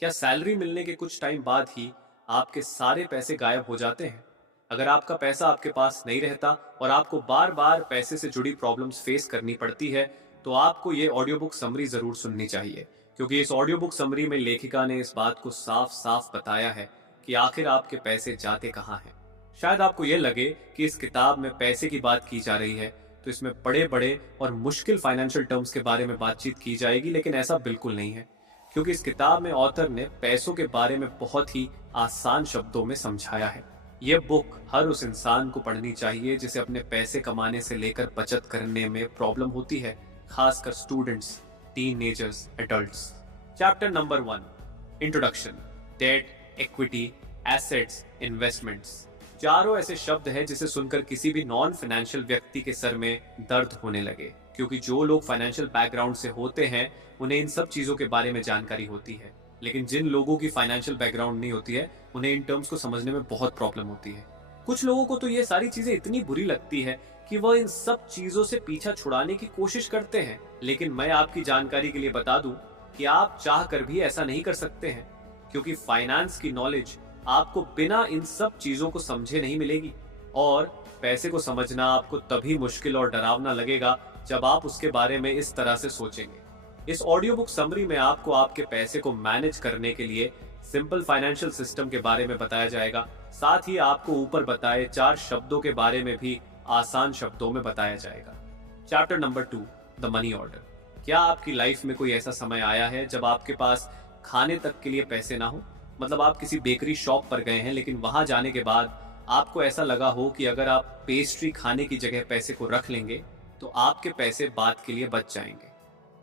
क्या सैलरी मिलने के कुछ टाइम बाद ही आपके सारे पैसे गायब हो जाते हैं? अगर आपका पैसा आपके पास नहीं रहता और आपको बार बार पैसे से जुड़ी प्रॉब्लम्स फेस करनी पड़ती है, तो आपको ये ऑडियो बुक समरी जरूर सुननी चाहिए, क्योंकि इस ऑडियो बुक समरी में लेखिका ने इस बात को साफ साफ बताया है कि आखिर आपके पैसे जाते कहाँ हैं। शायद आपको ये लगे कि इस किताब में पैसे की बात की जा रही है, तो इसमें बड़े बड़े और मुश्किल फाइनेंशियल टर्म्स के बारे में बातचीत की जाएगी, लेकिन ऐसा बिल्कुल नहीं है, क्योंकि इस किताब में ऑथर ने पैसों के बारे में बहुत ही आसान शब्दों में समझाया है। यह बुक हर उस इंसान को पढ़नी चाहिए जिसे अपने पैसे कमाने से लेकर बचत करने में प्रॉब्लम होती है, खासकर students, teenagers, adults. Chapter number 1, introduction, debt, equity, assets, investments. चारों ऐसे शब्द हैं जिसे सुनकर किसी भी नॉन फाइनेंशियल व्यक्ति के सर में दर्द होने लगे, क्योंकि जो लोग फाइनेंशियल बैकग्राउंड से होते हैं उन्हें इन सब चीजों के बारे में जानकारी होती है, लेकिन जिन लोगों की फाइनेंशियल बैकग्राउंड नहीं होती है उन्हें इन टर्म्स को समझने में बहुत प्रॉब्लम होती है। कुछ लोगों को तो ये सारी चीजें इतनी बुरी लगती है कि वह इन सब चीजों से पीछा छुड़ाने की कोशिश करते हैं, लेकिन मैं आपकी जानकारी के लिए बता दूं कि आप चाह कर भी ऐसा नहीं कर सकते हैं, क्योंकि फाइनेंस की नॉलेज आपको बिना इन सब चीजों को समझे नहीं मिलेगी, और पैसे को समझना आपको तभी मुश्किल और डरावना लगेगा जब आप उसके बारे में इस तरह से सोचेंगे। इस ऑडियो बुक समरी में आपको आपके पैसे को मैनेज करने के लिए सिंपल फाइनेंशियल सिस्टम के बारे में बताया जाएगा। साथ ही आपको ऊपर बताए 4 शब्दों के बारे में भी आसान शब्दों में बताया जाएगा। Chapter number 2, the money order. क्या आपकी लाइफ में कोई ऐसा समय आया है जब आपके पास खाने तक के लिए पैसे ना हो? मतलब आप किसी बेकरी शॉप पर गए हैं, लेकिन वहां जाने के बाद आपको ऐसा लगा हो कि अगर आप पेस्ट्री खाने की जगह पैसे को रख लेंगे तो आपके पैसे बाद के लिए बच जाएंगे।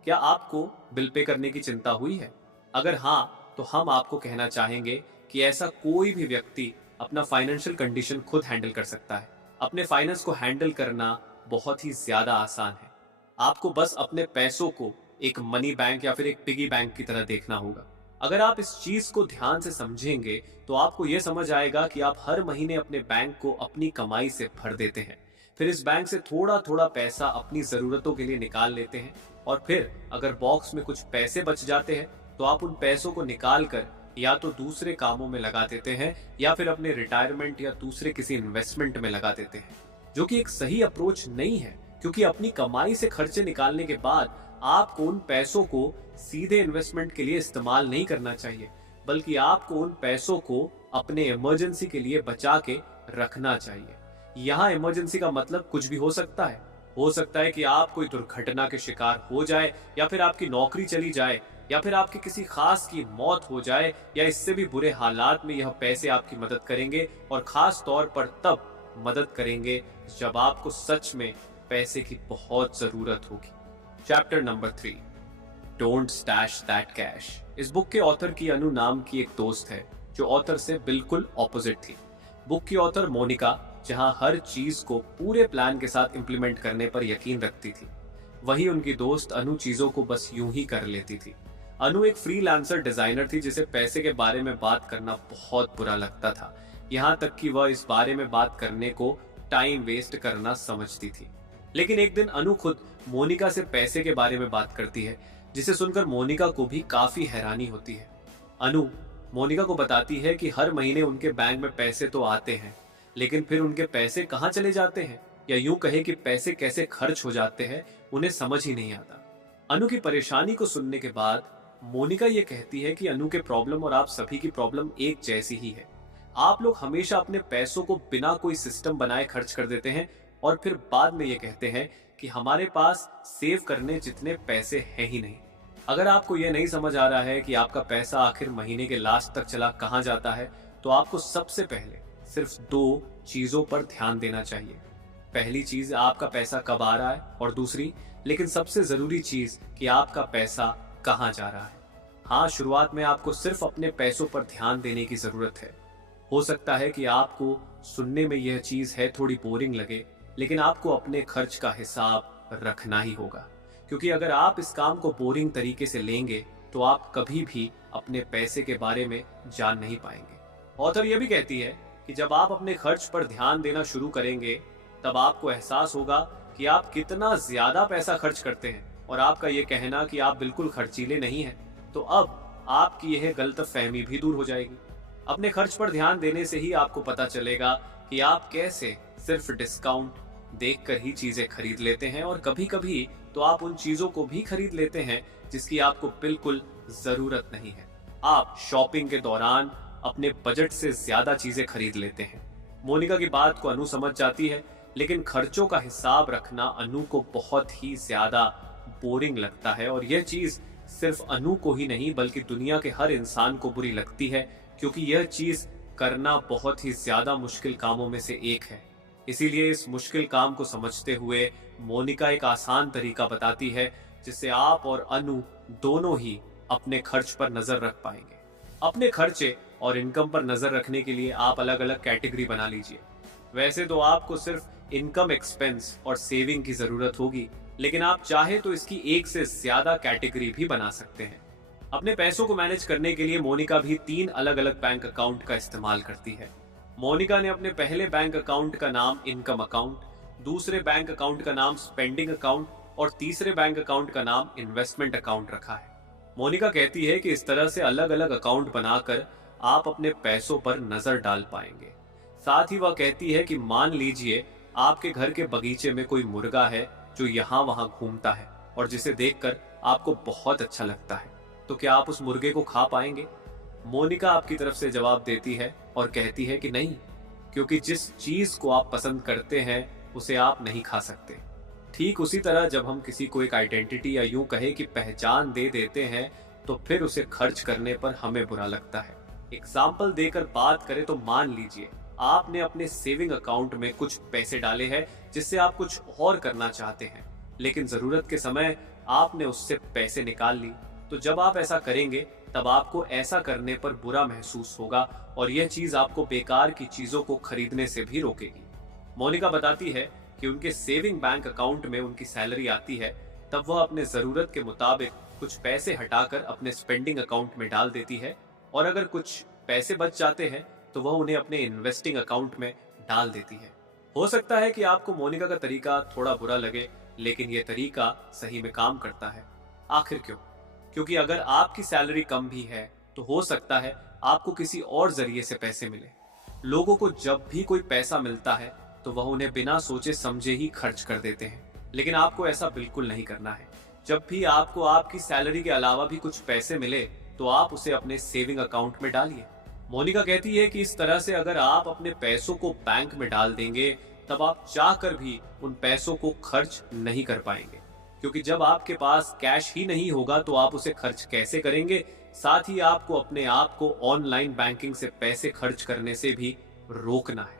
क्या आपको बिल पे करने की चिंता हुई है? अगर हाँ, तो हम आपको कहना चाहेंगे कि ऐसा कोई भी व्यक्ति अपना फाइनेंशियल कंडीशन खुद हैंडल कर सकता है। अपने फाइनेंस को हैंडल करना बहुत ही ज्यादा आसान है। आपको बस अपने पैसों को एक मनी बैंक या फिर एक पिगी बैंक की तरह देखना होगा। अगर आप इस चीज को ध्यान से समझेंगे तो आपको यह समझ आएगा कि आप हर महीने अपने बैंक को अपनी कमाई से भर देते हैं, फिर इस बैंक से थोड़ा थोड़ा पैसा अपनी जरूरतों के लिए निकाल लेते हैं, और फिर अगर बॉक्स में कुछ पैसे बच जाते हैं तो आप उन पैसों को निकाल कर या तो दूसरे कामों में लगा देते हैं या फिर अपने रिटायरमेंट या दूसरे किसी इन्वेस्टमेंट में लगा देते हैं, जो कि एक सही अप्रोच नहीं है, क्योंकि अपनी कमाई से खर्चे निकालने के बाद आपको उन पैसों को सीधे इन्वेस्टमेंट के लिए इस्तेमाल नहीं करना चाहिए, बल्कि आपको उन पैसों को अपने इमरजेंसी के लिए बचा के रखना चाहिए। यहाँ इमरजेंसी का मतलब कुछ भी हो सकता है। हो सकता है कि आप कोई दुर्घटना के शिकार हो जाए, या फिर आपकी नौकरी चली जाए, या फिर आपके किसी खास की मौत हो जाए, या इससे भी बुरे हालात में यह पैसे आपकी मदद करेंगे, और खास तौर पर तब मदद करेंगे जब आपको सच में पैसे की बहुत जरूरत होगी। Chapter number 3, don't stash that cash. इस बुक के ऑथर की अनु नाम की एक दोस्त है जो ऑथर से बिल्कुल ऑपोजिट थी। बुक की ऑथर मोनिका जहां हर चीज को पूरे प्लान के साथ इंप्लीमेंट करने पर यकीन रखती थी, वहीं उनकी दोस्त अनु चीजों को बस यूं ही कर लेती थी। अनु एक फ्रीलांसर डिजाइनर थी जिसे पैसे के बारे में बात करना बहुत बुरा लगता था, यहाँ तक कि वह इस बारे में बात करने को टाइम वेस्ट करना समझती थी। लेकिन एक दिन अनु खुद मोनिका से पैसे के बारे में बात करती है, जिसे सुनकर मोनिका को भी काफी हैरानी होती है। अनु मोनिका को बताती है कि हर महीने उनके बैंक में पैसे तो आते हैं, लेकिन फिर उनके पैसे कहाँ चले जाते हैं, या यूं कहे कि पैसे कैसे खर्च हो जाते हैं, उन्हें समझ ही नहीं आता। अनु की परेशानी को सुनने के बाद मोनिका ये कहती है कि अनु के प्रॉब्लम और आप सभी की प्रॉब्लम एक जैसी ही है। आप लोग हमेशा अपने पैसों को बिना कोई सिस्टम बनाए खर्च कर देते हैं, और फिर बाद में ये कहते हैं कि हमारे पास सेव करने जितने पैसे हैं ही नहीं। अगर आपको ये नहीं समझ आ रहा है कि आपका पैसा आखिर महीने के लास्ट तक चला कहाँ जाता है, तो आपको सबसे पहले सिर्फ 2 चीजों पर ध्यान देना चाहिए। पहली चीज आपका पैसा कब आ रहा है, और दूसरी लेकिन सबसे जरूरी चीज कि आपका पैसा कहाँ जा रहा है। हाँ, शुरुआत में आपको सिर्फ अपने पैसों पर ध्यान देने की जरूरत है। हो सकता है कि आपको सुनने में यह चीज है थोड़ी बोरिंग लगे, लेकिन आपको अपने खर्च का हिसाब रखना ही होगा, क्योंकि अगर आप इस काम को बोरिंग तरीके से लेंगे तो आप कभी भी अपने पैसे के बारे में जान नहीं पाएंगे। ऑथर यह भी कहती है कि जब आप अपने खर्च पर ध्यान देना शुरू करेंगे तब आपको एहसास होगा कि आप कितना ज्यादा पैसा खर्च करते हैं, और आपका यह कहना कि आप बिल्कुल खर्चीले नहीं हैं, तो अब आपकी यह गलतफहमी भी दूर हो जाएगी। अपने खर्च पर ध्यान देने से ही आपको पता चलेगा कि आप कैसे सिर्फ डिस्काउंट देखकर ही चीजें खरीद लेते हैं, और कभी कभी तो आप उन चीजों को भी खरीद लेते हैं जिसकी आपको बिल्कुल जरूरत नहीं है। आप शॉपिंग के दौरान अपने बजट से ज्यादा चीजें खरीद लेते हैं। मोनिका की बात को अनु समझ जाती है, लेकिन खर्चों का हिसाब रखना अनु को बहुत ही ज्यादा बोरिंग लगता है, और यह चीज सिर्फ अनु को ही नहीं बल्कि दुनिया के हर इंसान को बुरी लगती है, क्योंकि यह चीज करना बहुत ही ज्यादा मुश्किल कामों में से एक है। इसीलिए इस मुश्किल काम को समझते हुए मोनिका एक आसान तरीका बताती है जिससे आप और अनु दोनों ही अपने खर्च पर नजर रख पाएंगे। अपने खर्चे और इनकम पर नजर रखने के लिए आप अलग अलग कैटेगरी बना लीजिए। वैसे तो आपको सिर्फ इनकम, एक्सपेंस और सेविंग की जरूरत होगी, लेकिन आप चाहे तो इसकी एक से ज्यादा कैटेगरी भी बना सकते हैं। अपने पैसों को मैनेज करने के लिए मोनिका भी 3 अलग अलग बैंक अकाउंट का इस्तेमाल करती है। मोनिका ने अपने पहले बैंक अकाउंट का नाम इनकम अकाउंट, दूसरे बैंक अकाउंट का नाम स्पेंडिंग अकाउंट और तीसरे बैंक अकाउंट का नाम इन्वेस्टमेंट अकाउंट रखा है। मोनिका कहती है कि इस तरह से अलग अलग अकाउंट बनाकर आप अपने पैसों पर नजर डाल पाएंगे। साथ ही वह कहती है कि मान लीजिए आपके घर के बगीचे में कोई मुर्गा है जो यहाँ वहां घूमता है और जिसे देखकर आपको बहुत अच्छा लगता है, तो क्या आप उस मुर्गे को खा पाएंगे? मोनिका आपकी तरफ से जवाब देती है और कहती है कि नहीं, क्योंकि जिस चीज को आप पसंद करते हैं उसे आप नहीं खा सकते। ठीक उसी तरह जब हम किसी को एक आइडेंटिटी या यूं कहे कि पहचान दे देते हैं तो फिर उसे खर्च करने पर हमें बुरा लगता है। एग्जाम्पल देकर बात करें तो मान लीजिए आपने अपने सेविंग अकाउंट में कुछ पैसे डाले हैं जिससे आप कुछ और करना चाहते हैं, लेकिन जरूरत के समय आपने उससे पैसे निकाल ली, तो जब आप ऐसा करेंगे तब आपको ऐसा करने पर बुरा महसूस होगा और यह चीज आपको बेकार की चीजों को खरीदने से भी रोकेगी। मोनिका बताती है कि उनके सेविंग बैंक अकाउंट में उनकी सैलरी आती है तब वह अपने जरूरत के मुताबिक कुछ पैसे हटाकर अपने स्पेंडिंग अकाउंट में डाल देती है, और अगर कुछ पैसे बच जाते हैं तो वह उन्हें अपने इन्वेस्टिंग अकाउंट में डाल देती है। हो सकता है कि आपको मोनिका का तरीका थोड़ा बुरा लगे, लेकिन यह तरीका सही में काम करता है। आखिर क्यों? क्योंकि अगर आपकी सैलरी कम भी है तो हो सकता है आपको किसी और जरिए से पैसे मिले। लोगों को जब भी कोई पैसा मिलता है तो वह उन्हें बिना सोचे समझे ही खर्च कर देते हैं, लेकिन आपको ऐसा बिल्कुल नहीं करना है। जब भी आपको आपकी सैलरी के अलावा भी कुछ पैसे मिले तो आप उसे अपने सेविंग अकाउंट में डालिए। मोनिका कहती है कि इस तरह से अगर आप अपने पैसों को बैंक में डाल देंगे तब आप चाहकर भी उन पैसों को खर्च नहीं कर पाएंगे, क्योंकि जब आपके पास कैश ही नहीं होगा तो आप उसे खर्च कैसे करेंगे? साथ ही आपको अपने आप को ऑनलाइन बैंकिंग से पैसे खर्च करने से भी रोकना है।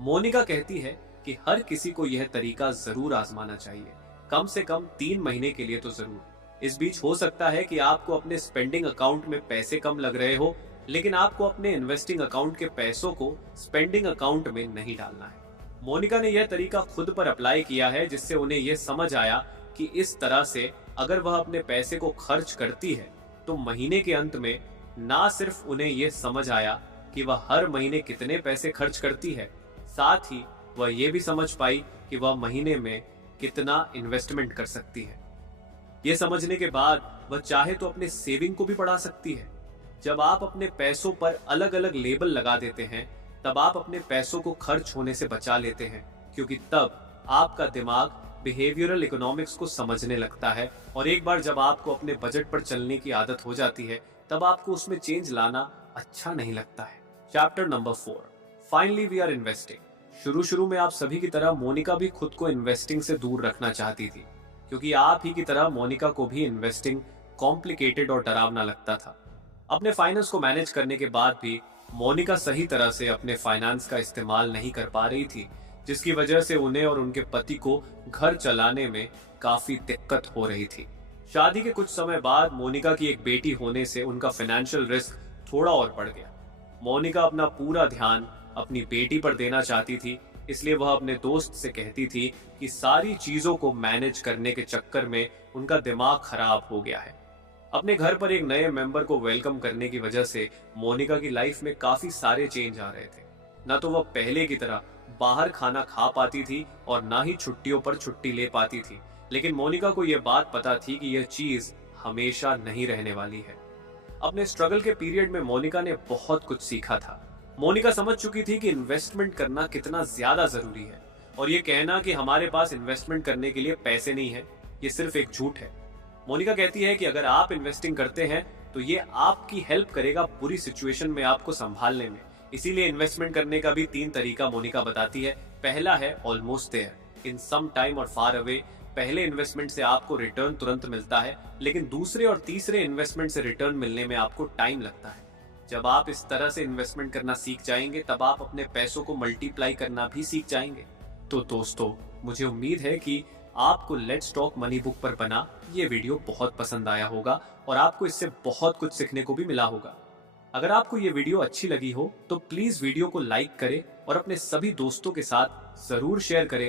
मोनिका कहती है कि हर किसी को यह तरीका जरूर आजमाना चाहिए, कम से कम 3 महीने के लिए तो जरूर। इस बीच हो सकता है कि आपको अपने स्पेंडिंग अकाउंट में पैसे कम लग रहे हो, लेकिन आपको अपने इन्वेस्टिंग अकाउंट के पैसों को स्पेंडिंग अकाउंट में नहीं डालना है। मोनिका ने यह तरीका खुद पर अप्लाई किया है, जिससे उन्हें यह समझ आया कि इस तरह से अगर वह अपने पैसे को खर्च करती है तो महीने के अंत में ना सिर्फ उन्हें यह समझ आया कि वह हर महीने कितने पैसे खर्च करती है, साथ ही वह यह भी समझ पाई कि वह महीने में कितना इन्वेस्टमेंट कर सकती है। यह समझने के बाद वह चाहे तो अपने सेविंग को भी बढ़ा सकती है। जब आप अपने पैसों पर अलग अलग लेबल लगा देते हैं तब आप अपने पैसों को खर्च होने से बचा लेते हैं, क्योंकि तब आपका दिमाग बिहेवियरल इकोनॉमिक्स को समझने लगता है, और एक बार जब आपको अपने बजट पर चलने की आदत हो जाती है तब आपको उसमें चेंज लाना अच्छा नहीं लगता है। Chapter number 4, finally we are investing. शुरू में आप सभी की तरह मोनिका भी खुद को इन्वेस्टिंग से दूर रखना चाहती थी, क्योंकि आप ही की तरह मोनिका को भी इन्वेस्टिंग कॉम्प्लिकेटेड और डरावना लगता था। अपने फाइनेंस को मैनेज करने के बाद भी मोनिका सही तरह से अपने फाइनेंस का इस्तेमाल नहीं कर पा रही थी, जिसकी वजह से उन्हें और उनके पति को घर चलाने में काफी दिक्कत हो रही थी। शादी के कुछ समय बाद मोनिका की एक बेटी होने से उनका फाइनेंशियल रिस्क थोड़ा और बढ़ गया। मोनिका अपना पूरा ध्यान अपनी बेटी पर देना चाहती थी, इसलिए वह अपने दोस्त से कहती थी कि सारी चीजों को मैनेज करने के चक्कर में उनका दिमाग खराब हो गया है। अपने घर पर एक नए मेंबर को वेलकम करने की वजह से मोनिका की लाइफ में काफी सारे चेंज आ रहे थे। न तो वह पहले की तरह बाहर खाना खा पाती थी और ना ही छुट्टियों पर छुट्टी ले पाती थी, लेकिन मोनिका को यह बात पता थी कि यह चीज हमेशा नहीं रहने वाली है। अपने स्ट्रगल के पीरियड में मोनिका ने बहुत कुछ सीखा था। मोनिका समझ चुकी थी कि इन्वेस्टमेंट करना कितना ज्यादा जरूरी है, और ये कहना कि हमारे पास इन्वेस्टमेंट करने के लिए पैसे नहीं है, ये सिर्फ एक झूठ है। मोनिका कहती है कि अगर आप इन्वेस्टिंग करते हैं तो ये आपकी हेल्प करेगा बुरी सिचुएशन में आपको संभालने में। इसीलिए इन्वेस्टमेंट करने का भी 3 तरीका मोनिका बताती है। पहला है almost there, in some time और फार अवे। पहले इन्वेस्टमेंट से आपको रिटर्न तुरंत मिलता है, लेकिन दूसरे और तीसरे इन्वेस्टमेंट से रिटर्न मिलने में आपको टाइम लगता है। जब आप इस तरह से इन्वेस्टमेंट करना सीख जाएंगे तब आप अपने पैसों को मल्टीप्लाई करना भी सीख जाएंगे। तो दोस्तों, मुझे उम्मीद है कि आपको लेट्स टॉक मनी बुक पर बना ये वीडियो बहुत पसंद आया होगा और आपको इससे बहुत कुछ सीखने को भी मिला होगा। अगर आपको ये वीडियो अच्छी लगी हो तो प्लीज वीडियो को लाइक करें और अपने सभी दोस्तों के साथ जरूर शेयर करें